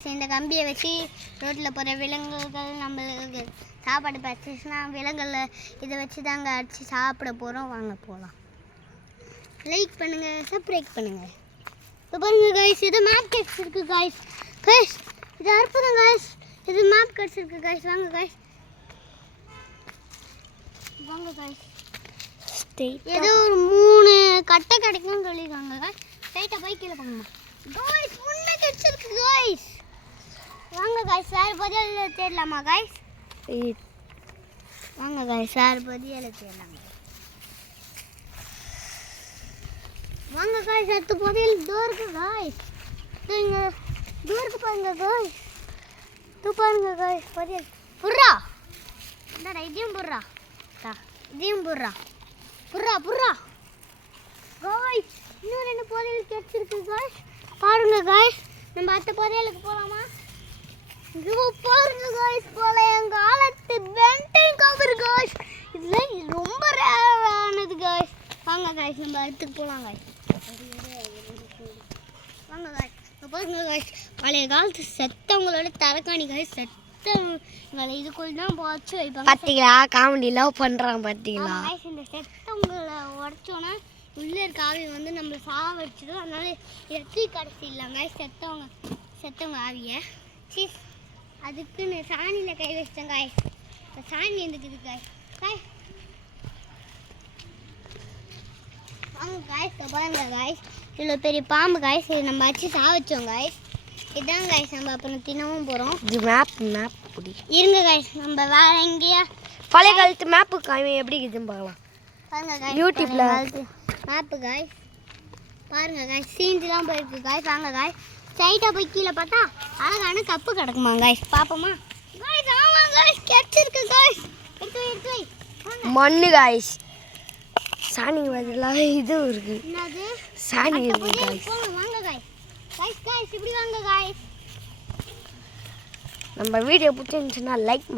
இந்த கம்பியை வச்சு ரோட்டில் போகிற விலங்குகள் நம்மளுக்கு சாப்பாடு பச்சுன்னா விலங்குகளை இதை வச்சு தாங்க அடித்து சாப்பிட போகிறோம். வாங்க போகலாம். லைக் பண்ணுங்கள், சப்ஸ்கிரைப் பண்ணுங்கள். இப்போ பாருங்கள் காய்ஸ், இது மேப் கிடச்சிருக்கு காய்ஸ். காய்ஸ் இது அற்புதம் காய்ஸ், இது மேப் கிடச்சிருக்கு காய்ஸ். வாங்க காய்ஸ், வாங்க காய்ஸ். ஏதோ ஒரு 3 கட்டை கிடைக்கும்னு சொல்லியிருக்காங்க காய்ஸ். ஸ்ட்ரைட்டாக போய் கீழே போகணுமா காய்ஸ்? உண்மை கிடச்சிருக்கு காய்ஸ். வாங்க காய்ஸ், வேறு பதில் தேடலாமா காய்ஸ்? வாங்க காய்ஸ், வேறு பதில் தேடலாமா? வாங்க காய்ஸ், அடுத்த பதில் தூருக்கு காய்ஸ். இங்கே தூருக்கு பாருங்க காய்ஸ், தூ பாருங்க காய்ஸ். பதில் புர்ரா, இந்தாடா இதையும் புர்ரா, இதையும் புர்ரா, புர்ரா புர்ரா காய்ஸ். இன்னும் 2 பதில் கிடைச்சிருக்கு காய்ஸ். பாருங்க காய்ஸ், நம்ம அடுத்த பதிலுக்கு போகலாமா? இதோ பாருங்க காய்ஸ், பழையங்காலத்து பென்டன் கவர் காய்ஸ். இதில் ரொம்ப ரேரானது காய்ஸ். வாங்க காய்ஸ், நம்ம அடுத்துக்கு போகலாம் காய்ஸ். வாங்க காய்ஸ், இப்போ பாருங்க காய்ஸ், பழைய காலத்து செத்தவங்களோட தரக்காணி காய்ஸ். செத்தவங்களை இதுக்குள்ள தான் போச்சு வைப்பாங்க. பார்த்தீங்களா, காமெடி லவ் பண்ணுறான் பார்த்தீங்களா காய்ஸ். இந்த செத்தவங்களை உடச்சோன்னா உள்ளே இருக்க ஆவி வந்து நம்மளை சாவடிச்சிடும். அதனால எத்தி கடைசி இல்லைங்க செத்தவங்க ஆவியை சீஸ் அதுக்குன்னு சாணியில் கை வச்சிட்டேன் காய்ஸ். இப்போ சாணி எந்துக்குது காய்ஸ். காய்ஸ் வாங்க காய்ஸ், பாருங்க காய்ஸ், இவ்வளோ பெரிய பாம்பு காய்ஸ். இது நம்ம வச்சு சாவச்சோம் காய்ஸ். இதுதான் காய்ஸ், நம்ம அப்புறம் தினமும் போகிறோம். இது மேப் பிடி இருங்க காய்ஸ், நம்ம வேற எங்கேயா பழைய காலத்து மேப்பு எப்படி இருக்குதுன்னு பார்க்கலாம். பாருங்க காய்ஸ், யூடியூப்ல மேப்பு காய்ஸ். பாருங்க காய்ஸ், சீன்ஸ்லாம் போயிருக்கு காய்ஸ். வாங்க காய்ஸ், ஸ்ட்ரைட்டாக போய் கீழே பார்த்தா அழகான கப்பு கிடக்குமா காய்ஸ். பார்ப்போமா காய்ஸ்? ஆமாம் காய்ஸ், கிடச்சிருக்கு காய்ஸ். எடுத்து வை. மண்ணு காய்ஸ், சாணி பதிலாக இதுவும் இருக்கு. என்னது சாணி இருக்கு காய்ஸ். வாங்க காய்ஸ், காய்ஸ் காய்ஸ் இப்படி வாங்க காய்ஸ். நம்ம வீடியோ பிடிச்சிருந்துச்சுன்னா லைக்